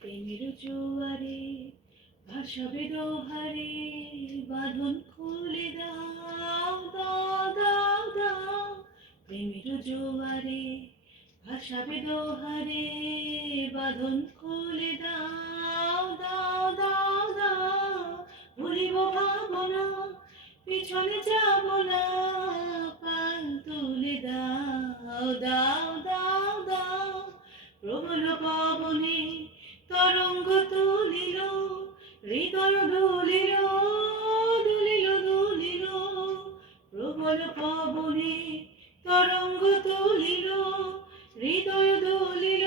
প্রেমের জোয়ারে ভাসাবে দোহারে, বাঁধন খুলে দাও দাও দাও দাও। প্রেমের জোয়ারে ভাসাবে দোহারে, বাঁধন খুলে দাও দাও দাও দাও। ভুলিব ভাবনা, পিছনে যাব না, পাল তুলে দাও দাও দাও দাও। প্রবল পবনে তরঙ্গ তুলিল, হৃদয় দুলিল দুলিল দুলিল। প্রবল পবনে তরঙ্গ তুলিল, হৃদয় দুলিল